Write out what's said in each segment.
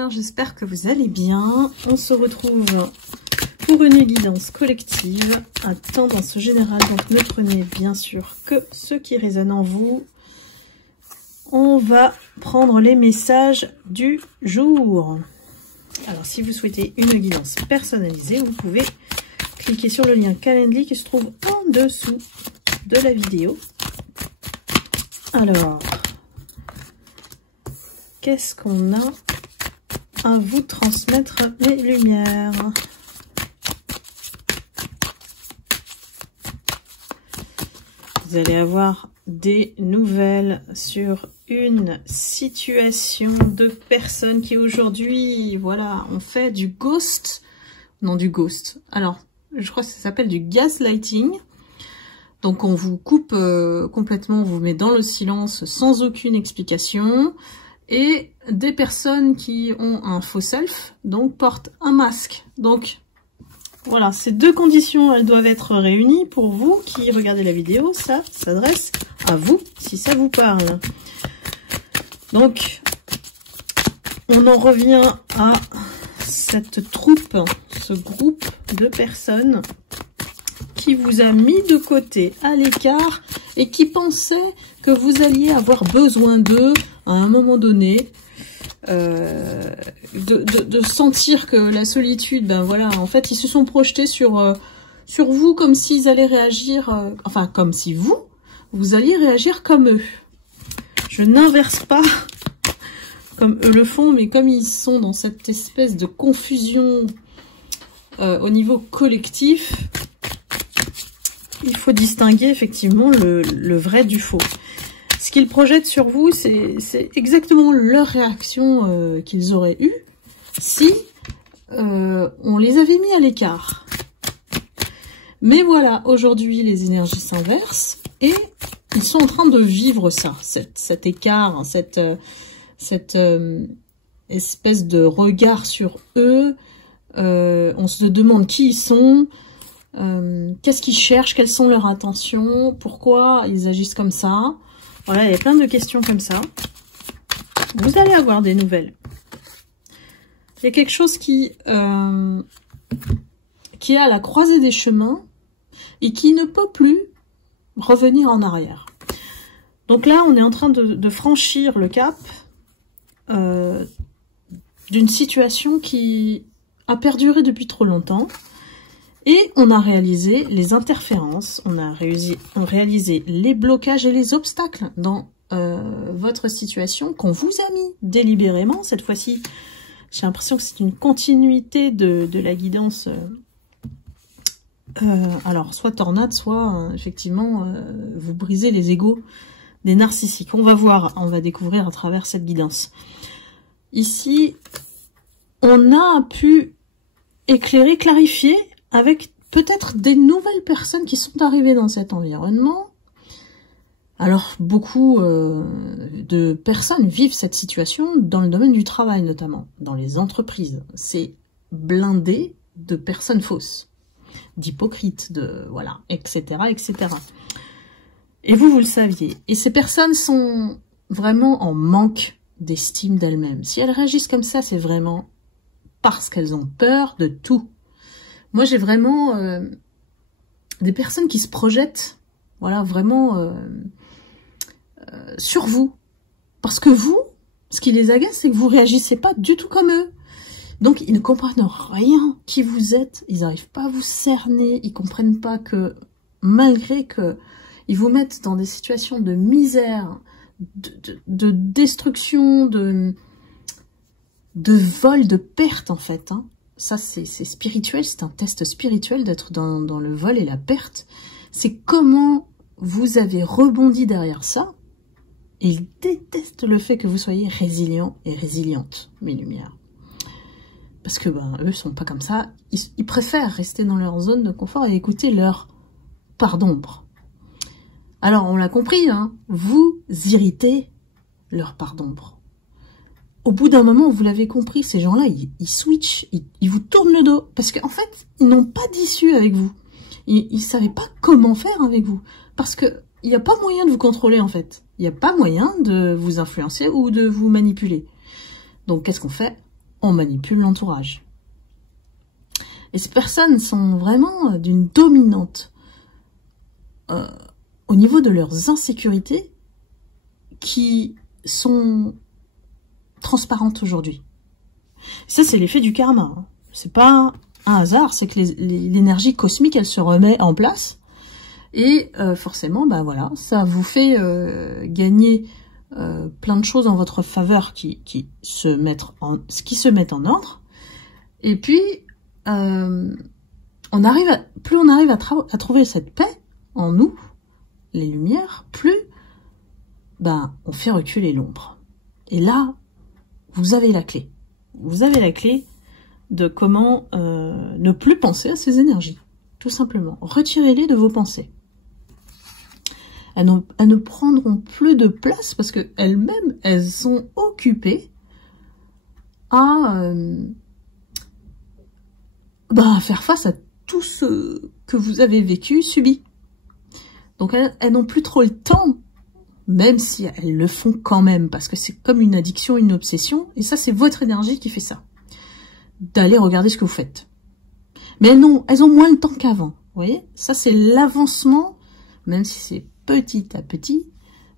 lumière, j'espère que vous allez bien. On se retrouve pour une guidance collective à tendance générale. Donc ne prenez bien sûr que ce qui résonne en vous. On va prendre les messages du jour. Alors si vous souhaitez une guidance personnalisée, vous pouvez cliquer sur le lien Calendly qui se trouve en dessous de la vidéo. Alors, qu'est-ce qu'on a à vous transmettre, les lumières? Vous allez avoir des nouvelles sur une situation de personnes qui aujourd'hui, voilà, on fait du ghost. Non, du ghost. Alors, je crois que ça s'appelle du gaslighting. Donc on vous coupe complètement, on vous met dans le silence sans aucune explication. Et des personnes qui ont un faux self, donc portent un masque. Donc voilà, ces deux conditions, elles doivent être réunies pour vous qui regardez la vidéo. Ça s'adresse à vous, si ça vous parle. Donc, on en revient à cette troupe, ce groupe de personnes qui vous a mis de côté, à l'écart, et qui pensait que vous alliez avoir besoin d'eux à un moment donné, de sentir que la solitude, ben voilà, en fait, ils se sont projetés sur vous comme s'ils allaient réagir, enfin, comme si vous alliez réagir comme eux. Je n'inverse pas comme eux le font, mais comme ils sont dans cette espèce de confusion au niveau collectif, il faut distinguer effectivement le vrai du faux. Ce qu'ils projettent sur vous, c'est exactement leur réaction qu'ils auraient eue si on les avait mis à l'écart. Mais voilà, aujourd'hui, les énergies s'inversent et ils sont en train de vivre ça, cet écart, cette espèce de regard sur eux. On se demande qui ils sont. Qu'est-ce qu'ils cherchent, quelles sont leurs intentions, pourquoi ils agissent comme ça. Voilà, il y a plein de questions comme ça. Vous allez avoir des nouvelles. Il y a quelque chose qui est à la croisée des chemins et qui ne peut plus revenir en arrière. Donc là, on est en train de franchir le cap d'une situation qui a perduré depuis trop longtemps. Et on a réalisé les interférences, on a réalisé les blocages et les obstacles dans votre situation qu'on vous a mis délibérément. Cette fois-ci, j'ai l'impression que c'est une continuité de la guidance. Alors, soit tornade, soit effectivement, vous brisez les égos des narcissiques. On va voir, on va découvrir à travers cette guidance. Ici, on a pu éclairer, clarifier avec peut-être des nouvelles personnes qui sont arrivées dans cet environnement. Alors, beaucoup de personnes vivent cette situation dans le domaine du travail, notamment, dans les entreprises. C'est blindé de personnes fausses, d'hypocrites, voilà, etc., etc. Et vous le saviez. Et ces personnes sont vraiment en manque d'estime d'elles-mêmes. Si elles réagissent comme ça, c'est vraiment parce qu'elles ont peur de tout. Moi, j'ai vraiment des personnes qui se projettent, voilà, vraiment sur vous. Parce que vous, ce qui les agace, c'est que vous réagissez pas du tout comme eux. Donc, ils ne comprennent rien qui vous êtes. Ils n'arrivent pas à vous cerner. Ils comprennent pas que, malgré que ils vous mettent dans des situations de misère, de destruction, de vol, de perte, en fait, hein. Ça, c'est spirituel, c'est un test spirituel d'être dans le vol et la perte. C'est comment vous avez rebondi derrière ça. Et ils détestent le fait que vous soyez résilient et résiliente, mes lumières. Parce que, ben, eux sont pas comme ça. Ils préfèrent rester dans leur zone de confort et écouter leur part d'ombre. Alors, on l'a compris, hein, vous irritez leur part d'ombre. Au bout d'un moment, vous l'avez compris, ces gens-là, ils switchent, ils vous tournent le dos. Parce qu'en fait, ils n'ont pas d'issue avec vous. Ils ne savaient pas comment faire avec vous. Parce qu'il n'y a pas moyen de vous contrôler, en fait. Il n'y a pas moyen de vous influencer ou de vous manipuler. Donc, qu'est-ce qu'on fait? on manipule l'entourage. Et ces personnes sont vraiment d'une dominante au niveau de leurs insécurités qui sont transparentes aujourd'hui. Ça, c'est l'effet du karma. Hein. C'est pas un hasard, c'est que l'énergie cosmique, elle se remet en place. Et forcément, ben voilà, ça vous fait gagner plein de choses en votre faveur qui se mettent en ordre. Et puis, plus on arrive à trouver cette paix en nous, les lumières, plus ben, on fait reculer l'ombre. Et là, vous avez la clé. Vous avez la clé de comment ne plus penser à ces énergies. Tout simplement. Retirez-les de vos pensées. Elles ne prendront plus de place parce qu'elles-mêmes, elles sont occupées à faire face à tout ce que vous avez vécu, subi. Donc elles n'ont plus trop le temps, même si elles le font quand même, parce que c'est comme une addiction, une obsession, et ça c'est votre énergie qui fait ça. D'aller regarder ce que vous faites. Mais elles ont moins le temps qu'avant, vous voyez. Ça c'est l'avancement, même si c'est petit à petit,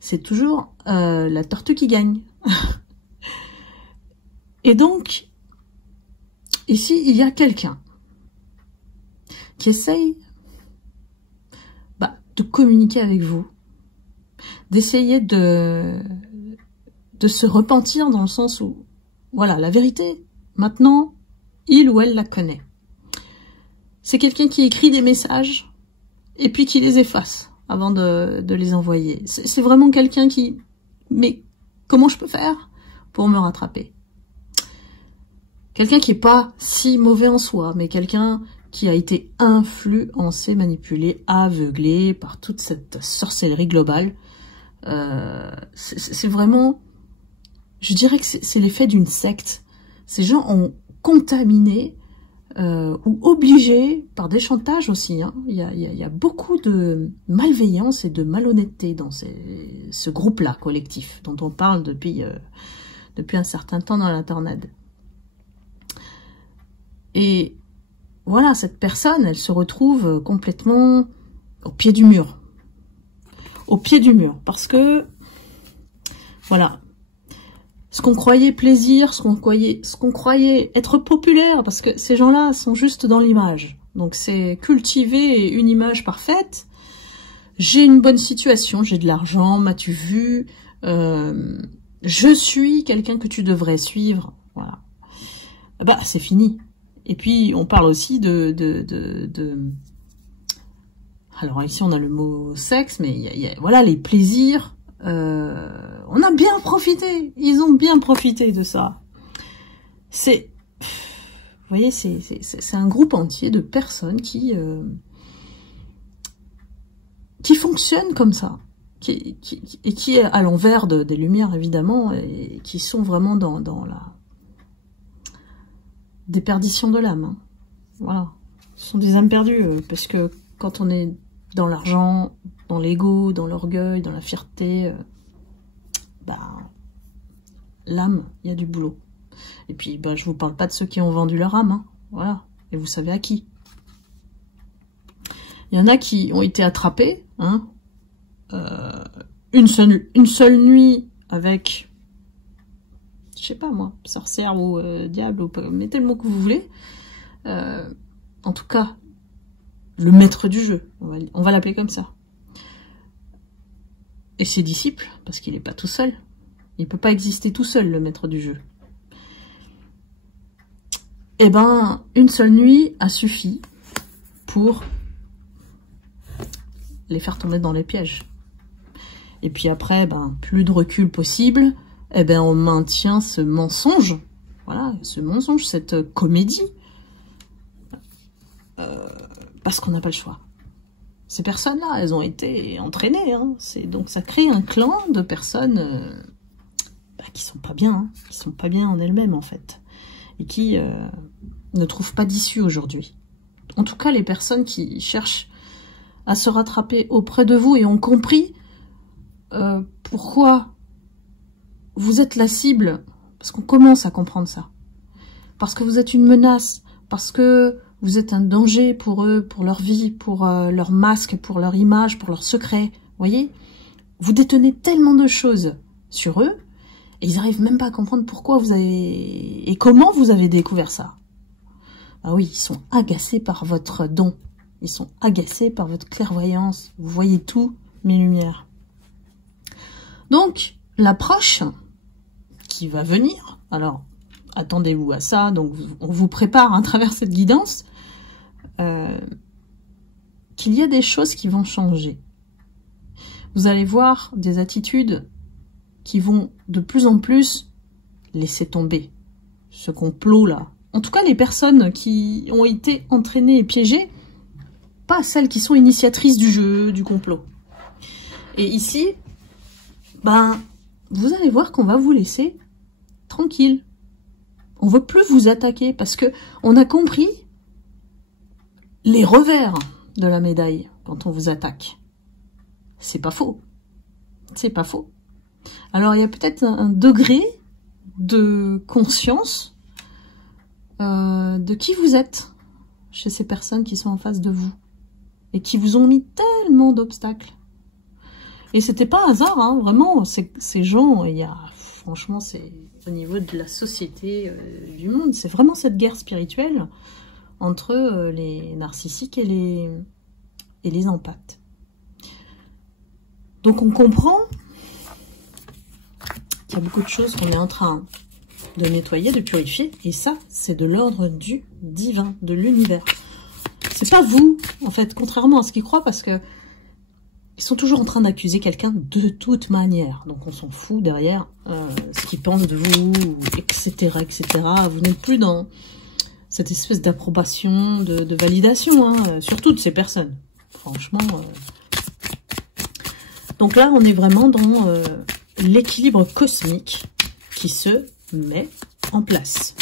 c'est toujours la tortue qui gagne. Et donc, ici, il y a quelqu'un qui essaye de communiquer avec vous, d'essayer de se repentir dans le sens où, voilà, la vérité, maintenant, il ou elle la connaît. C'est quelqu'un qui écrit des messages et puis qui les efface avant de les envoyer. C'est vraiment quelqu'un qui... Mais comment je peux faire pour me rattraper? Quelqu'un qui est pas si mauvais en soi, mais quelqu'un qui a été influencé, manipulé, aveuglé par toute cette sorcellerie globale. C'est vraiment... Je dirais que c'est l'effet d'une secte. Ces gens ont contaminé ou obligé par des chantages aussi. Hein. Il y a beaucoup de malveillance et de malhonnêteté dans ce groupe-là collectif dont on parle depuis un certain temps dans l'internet. Et voilà, cette personne, elle se retrouve complètement au pied du mur. Au pied du mur, parce que, voilà, ce qu'on croyait plaisir, ce qu'on croyait être populaire, parce que ces gens-là sont juste dans l'image. Donc c'est cultiver une image parfaite. J'ai une bonne situation, j'ai de l'argent, m'as-tu vu, je suis quelqu'un que tu devrais suivre, voilà. Bah c'est fini. Et puis on parle aussi alors ici on a le mot sexe, mais il y a voilà, les plaisirs. On a bien profité, ils ont bien profité de ça. Vous voyez, c'est un groupe entier de personnes qui fonctionnent comme ça, et qui est à l'envers des lumières évidemment, et qui sont vraiment dans la déperdition de l'âme. Hein. Voilà, ce sont des âmes perdues, parce que quand on est dans l'argent, dans l'ego, dans l'orgueil, dans la fierté, l'âme, il y a du boulot. Et puis, je vous parle pas de ceux qui ont vendu leur âme, hein. Voilà. Et vous savez à qui. Il y en a qui ont été attrapés, hein, une seule nuit avec, je sais pas moi, sorcière ou diable, ou mettez le mot que vous voulez. En tout cas, le maître du jeu, on va l'appeler comme ça. Et ses disciples, parce qu'il n'est pas tout seul. Il ne peut pas exister tout seul, le maître du jeu. Eh ben, une seule nuit a suffi pour les faire tomber dans les pièges. Et puis après, plus de recul possible, eh ben, on maintient ce mensonge. Voilà, ce mensonge, cette comédie. Parce qu'on n'a pas le choix. Ces personnes-là, elles ont été entraînées. Hein. Donc ça crée un clan de personnes qui sont pas bien, hein, qui sont pas bien en elles-mêmes en fait, et qui ne trouvent pas d'issue aujourd'hui. En tout cas, les personnes qui cherchent à se rattraper auprès de vous et ont compris pourquoi vous êtes la cible, parce qu'on commence à comprendre ça. parce que vous êtes une menace, parce que vous êtes un danger pour eux, pour leur vie, pour leur masque, pour leur image, pour leurs secrets. Voyez, vous détenez tellement de choses sur eux, et ils n'arrivent même pas à comprendre pourquoi vous avez... et comment vous avez découvert ça. Ah oui, ils sont agacés par votre don. Ils sont agacés par votre clairvoyance. Vous voyez tout, mes lumières. Donc, l'approche qui va venir, alors, attendez-vous à ça, donc on vous prépare à travers cette guidance, qu'il y a des choses qui vont changer. Vous allez voir des attitudes qui vont de plus en plus laisser tomber ce complot-là. En tout cas, les personnes qui ont été entraînées et piégées, pas celles qui sont initiatrices du jeu, du complot. Et ici, ben, vous allez voir qu'on va vous laisser tranquille. On veut plus vous attaquer parce que on a compris les revers de la médaille quand on vous attaque. C'est pas faux. C'est pas faux. Alors, il y a peut-être un degré de conscience de qui vous êtes chez ces personnes qui sont en face de vous et qui vous ont mis tellement d'obstacles. Et c'était pas un hasard, hein, vraiment, ces gens, il y a, franchement, c'est au niveau de la société, du monde, c'est vraiment cette guerre spirituelle entre les narcissiques et les empathes. Donc on comprend qu'il y a beaucoup de choses qu'on est en train de nettoyer, de purifier, et ça, c'est de l'ordre du divin, de l'univers. C'est pas vous, en fait, contrairement à ce qu'ils croient, parce que ils sont toujours en train d'accuser quelqu'un de toute manière. Donc on s'en fout derrière ce qu'ils pensent de vous, etc., etc. Vous n'êtes plus dans cette espèce d'approbation, de validation, hein, sur toutes ces personnes. Franchement. Donc là, on est vraiment dans l'équilibre cosmique qui se met en place.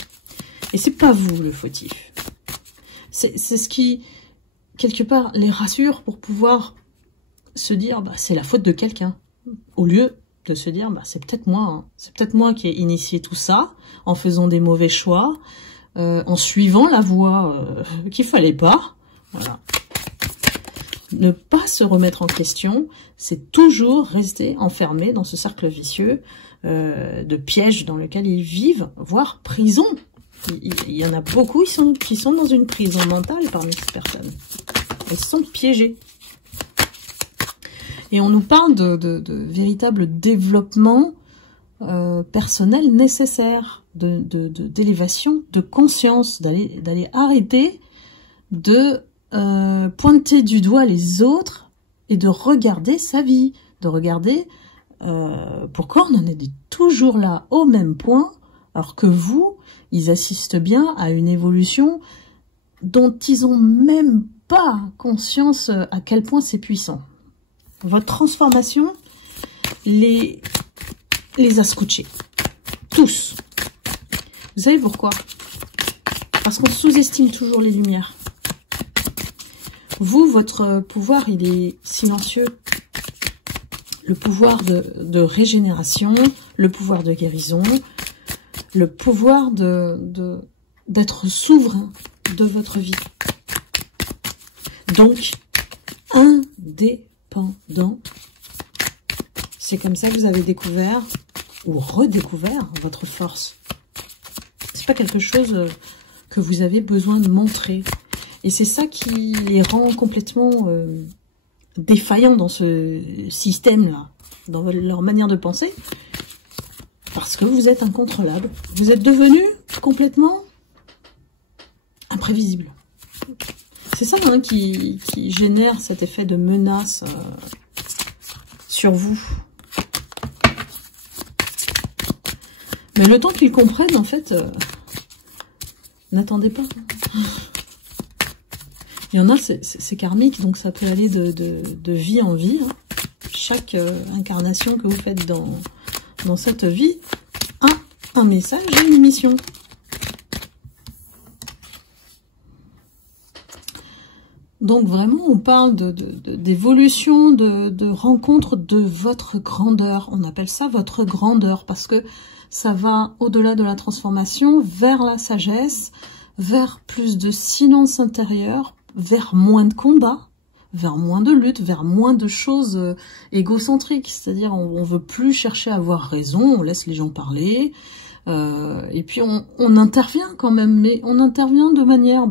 Et c'est pas vous le fautif. C'est ce qui, quelque part, les rassure pour pouvoir se dire, bah, c'est la faute de quelqu'un. Au lieu de se dire, bah, c'est peut-être moi. Hein. C'est peut-être moi qui ai initié tout ça, en faisant des mauvais choix, en suivant la voie qu'il fallait pas. Voilà. Ne pas se remettre en question, c'est toujours rester enfermé dans ce cercle vicieux de pièges dans lequel ils vivent, voire prison. Il y en a beaucoup qui sont dans une prison mentale parmi ces personnes. Elles sont piégées. Et on nous parle de véritable développement personnel nécessaire, d'élévation, de conscience, d'aller arrêter de pointer du doigt les autres et de regarder sa vie, de regarder pourquoi on en est toujours là au même point, alors que vous, ils assistent bien à une évolution dont ils ont même pas conscience à quel point c'est puissant. Votre transformation les a scotchés. Tous. Vous savez pourquoi? Parce qu'on sous-estime toujours les lumières. Vous, votre pouvoir, il est silencieux. Le pouvoir de régénération, le pouvoir de guérison, le pouvoir d'être souverain de votre vie. Donc, indépendant. C'est comme ça que vous avez découvert ou redécouvert votre force. C'est pas quelque chose que vous avez besoin de montrer. Et c'est ça qui les rend complètement défaillants dans ce système-là, dans leur manière de penser, parce que vous êtes incontrôlable. Vous êtes devenu complètement imprévisible. C'est ça hein, qui génère cet effet de menace sur vous. Mais le temps qu'ils comprennent, en fait, n'attendez pas. Il y en a, c'est karmique, donc ça peut aller de vie en vie. Hein. Chaque incarnation que vous faites dans cette vie a un message et une mission. Donc vraiment, on parle d'évolution, de rencontre de votre grandeur. On appelle ça votre grandeur, parce que ça va au-delà de la transformation, vers la sagesse, vers plus de silence intérieur, vers moins de combats, vers moins de lutte, vers moins de choses égocentriques. C'est-à-dire, on veut plus chercher à avoir raison, on laisse les gens parler, et puis on intervient quand même, mais on intervient de manière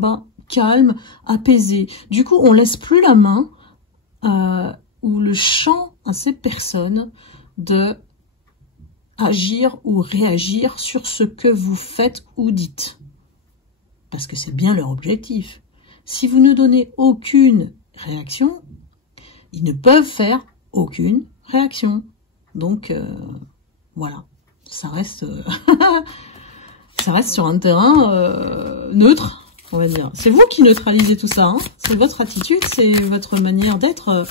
calme, apaisée. Du coup, on laisse plus la main ou le champ à ces personnes de agir ou réagir sur ce que vous faites ou dites. Parce que c'est bien leur objectif. Si vous ne donnez aucune réaction, ils ne peuvent faire aucune réaction. Donc, voilà. Ça reste, ça reste sur un terrain neutre, on va dire. C'est vous qui neutralisez tout ça. Hein. C'est votre attitude, c'est votre manière d'être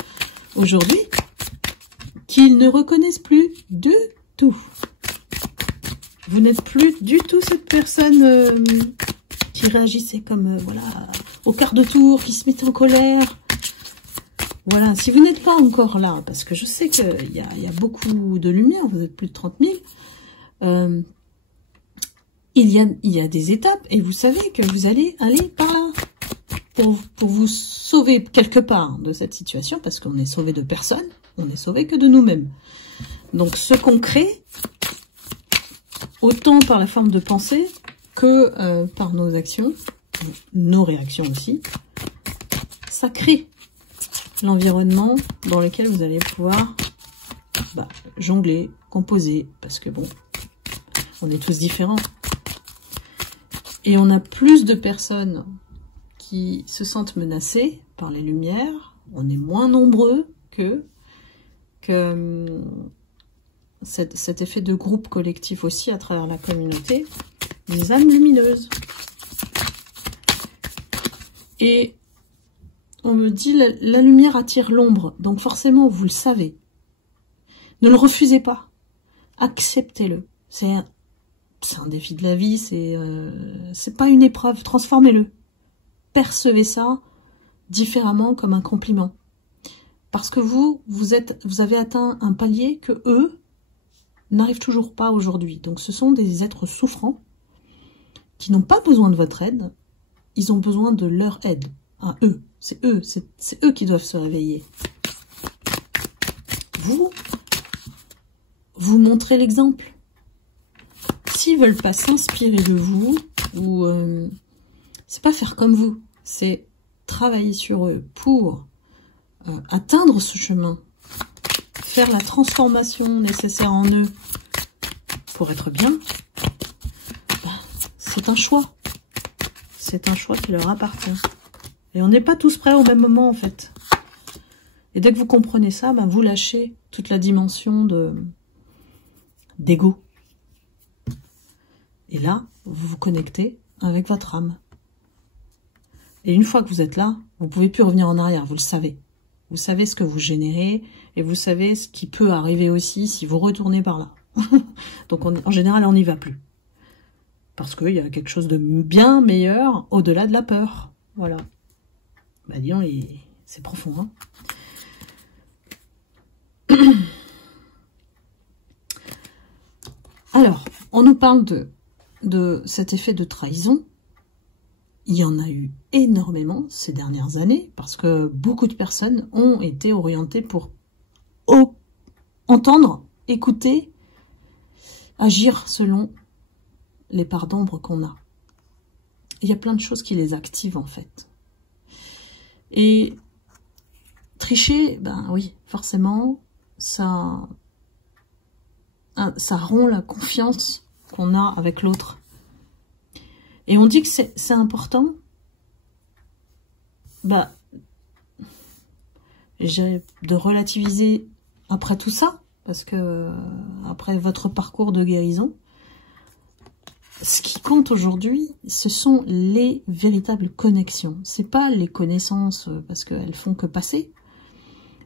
aujourd'hui qu'ils ne reconnaissent plus du tout. Vous n'êtes plus du tout cette personne qui réagissait comme, voilà, au quart de tour, qui se mettait en colère. Voilà, si vous n'êtes pas encore là, parce que je sais qu'il y a beaucoup de lumière, vous êtes plus de 30 000, il y a des étapes, et vous savez que vous allez aller par là, pour vous sauver quelque part de cette situation, parce qu'on est sauvé de personne, on est sauvé que de nous-mêmes. Donc ce qu'on crée, autant par la forme de pensée que par nos actions, nos réactions aussi, ça crée l'environnement dans lequel vous allez pouvoir jongler, composer, parce que bon, on est tous différents. Et on a plus de personnes qui se sentent menacées par les lumières, on est moins nombreux que cet effet de groupe collectif aussi à travers la communauté, des âmes lumineuses. Et on me dit, la lumière attire l'ombre, donc forcément, vous le savez. Ne le refusez pas. Acceptez-le. C'est un défi de la vie, c'est pas une épreuve. Transformez-le. Percevez ça différemment, comme un compliment. Parce que vous avez atteint un palier que eux n'arrivent toujours pas aujourd'hui. Donc ce sont des êtres souffrants qui n'ont pas besoin de votre aide, ils ont besoin de leur aide à eux. C'est eux qui doivent se réveiller. Vous montrez l'exemple. S'ils veulent pas s'inspirer de vous, ou c'est pas faire comme vous, c'est travailler sur eux pour atteindre ce chemin, faire la transformation nécessaire en eux pour être bien, c'est un choix. C'est un choix qui leur appartient. Et on n'est pas tous prêts au même moment, en fait. Et dès que vous comprenez ça, vous lâchez toute la dimension d'ego. Et là, vous vous connectez avec votre âme. Et une fois que vous êtes là, vous ne pouvez plus revenir en arrière, vous le savez. Vous savez ce que vous générez et vous savez ce qui peut arriver aussi si vous retournez par là. Donc en général, on n'y va plus. Parce qu'il y a quelque chose de bien meilleur au-delà de la peur. Voilà. Disons, c'est profond. Hein. Alors, on nous parle de cet effet de trahison. Il y en a eu énormément ces dernières années, parce que beaucoup de personnes ont été orientées pour entendre, écouter, agir selon les parts d'ombre qu'on a. Il y a plein de choses qui les activent, en fait. Et tricher, oui, forcément, ça rompt la confiance qu'on a avec l'autre. Et on dit que c'est important, de relativiser après tout ça, parce que après votre parcours de guérison, ce qui compte aujourd'hui, ce sont les véritables connexions. C'est pas les connaissances, parce qu'elles font que passer.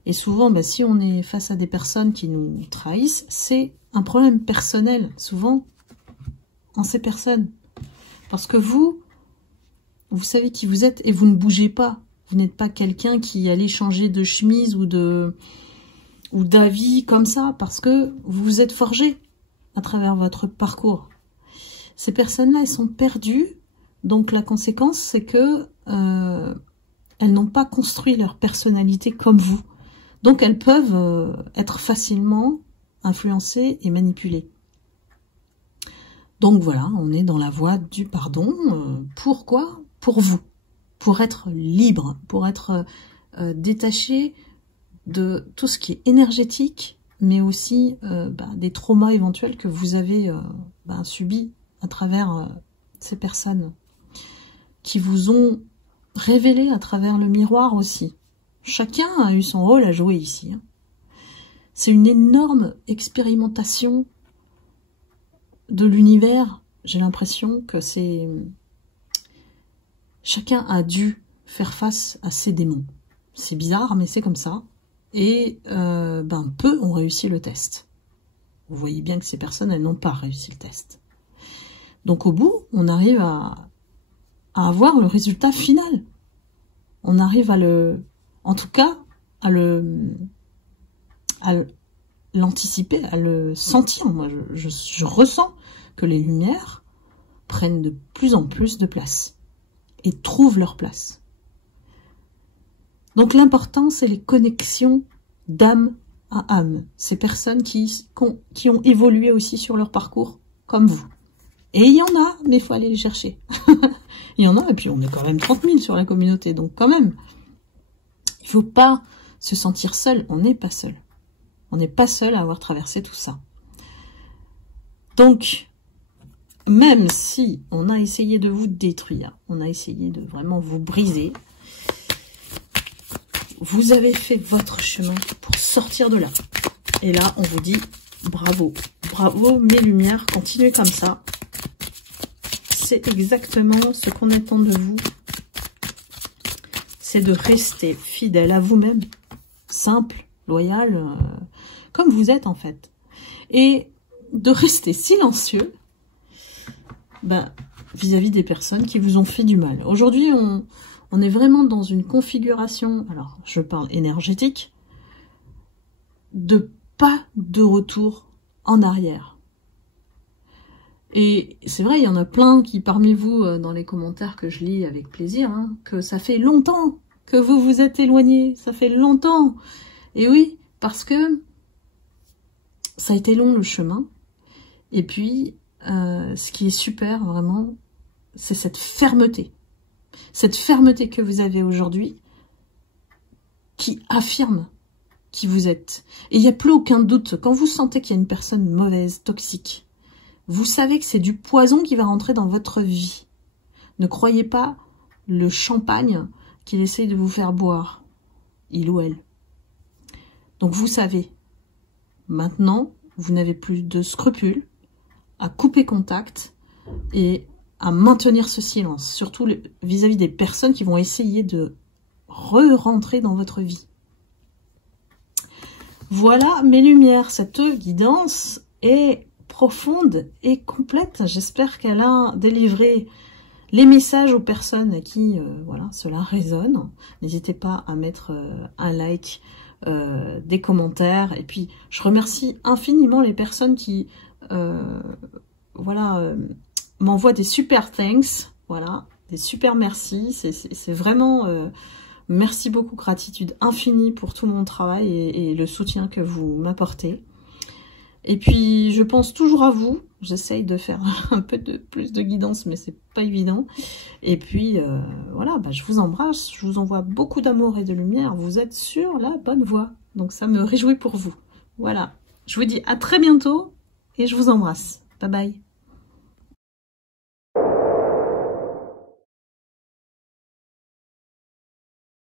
Et souvent, si on est face à des personnes qui nous trahissent, c'est un problème personnel, souvent, en ces personnes. Parce que vous savez qui vous êtes et vous ne bougez pas. Vous n'êtes pas quelqu'un qui allait changer de chemise ou d'avis comme ça, parce que vous vous êtes forgé. à travers votre parcours. Ces personnes-là, elles sont perdues. Donc la conséquence, c'est que elles n'ont pas construit leur personnalité comme vous. Donc elles peuvent être facilement influencées et manipulées. Donc voilà, on est dans la voie du pardon. Pourquoi? Pour vous. Pour être libre, pour être détaché de tout ce qui est énergétique, mais aussi des traumas éventuels que vous avez subis à travers ces personnes qui vous ont révélé à travers le miroir aussi. Chacun a eu son rôle à jouer ici. C'est une énorme expérimentation de l'univers. J'ai l'impression que c'est... Chacun a dû faire face à ses démons. C'est bizarre, mais c'est comme ça. Et peu ont réussi le test. Vous voyez bien que ces personnes, elles n'ont pas réussi le test. Donc au bout, on arrive à avoir le résultat final. On arrive à le... En tout cas, à l'anticiper, à le sentir. Moi, je ressens que les lumières prennent de plus en plus de place et trouvent leur place. Donc l'important, c'est les connexions d'âme à âme. Ces personnes qui ont évolué aussi sur leur parcours, comme vous. Et il y en a, mais il faut aller les chercher. Il y en a, et puis on est quand même 30 000 sur la communauté, donc quand même. Il ne faut pas se sentir seul, on n'est pas seul. On n'est pas seul à avoir traversé tout ça. Donc, même si on a essayé de vous détruire, on a essayé de vraiment vous briser, vous avez fait votre chemin pour sortir de là. Et là, on vous dit bravo. Bravo, mes lumières, continuez comme ça. C'est exactement ce qu'on attend de vous. C'est de rester fidèle à vous-même. Simple, loyal, comme vous êtes en fait. Et de rester silencieux vis-à-vis des personnes qui vous ont fait du mal. Aujourd'hui, on est vraiment dans une configuration, alors je parle énergétique, de pas de retour en arrière. Et c'est vrai, il y en a plein qui, parmi vous, dans les commentaires que je lis avec plaisir, que ça fait longtemps que vous vous êtes éloignés, ça fait longtemps. Et oui, parce que ça a été long le chemin. Et puis, ce qui est super, vraiment, c'est cette fermeté. Cette fermeté que vous avez aujourd'hui, qui affirme qui vous êtes. Et il n'y a plus aucun doute, quand vous sentez qu'il y a une personne mauvaise, toxique, vous savez que c'est du poison qui va rentrer dans votre vie. Ne croyez pas le champagne qu'il essaye de vous faire boire, il ou elle. Donc vous savez, maintenant, vous n'avez plus de scrupules à couper contact et à maintenir ce silence, surtout vis-à-vis des personnes qui vont essayer de re-rentrer dans votre vie. Voilà mes lumières, cette guidance est profonde et complète. J'espère qu'elle a délivré les messages aux personnes à qui voilà, cela résonne. N'hésitez pas à mettre un like, des commentaires. Et puis, je remercie infiniment les personnes qui m'envoient des super thanks. Voilà, des super merci. C'est vraiment... merci beaucoup, gratitude infinie pour tout mon travail et le soutien que vous m'apportez. Et puis, je pense toujours à vous. J'essaye de faire un peu plus de guidance, mais c'est pas évident. Et puis, voilà, je vous embrasse. Je vous envoie beaucoup d'amour et de lumière. Vous êtes sur la bonne voie. Donc, ça me réjouit pour vous. Voilà. Je vous dis à très bientôt et je vous embrasse. Bye bye.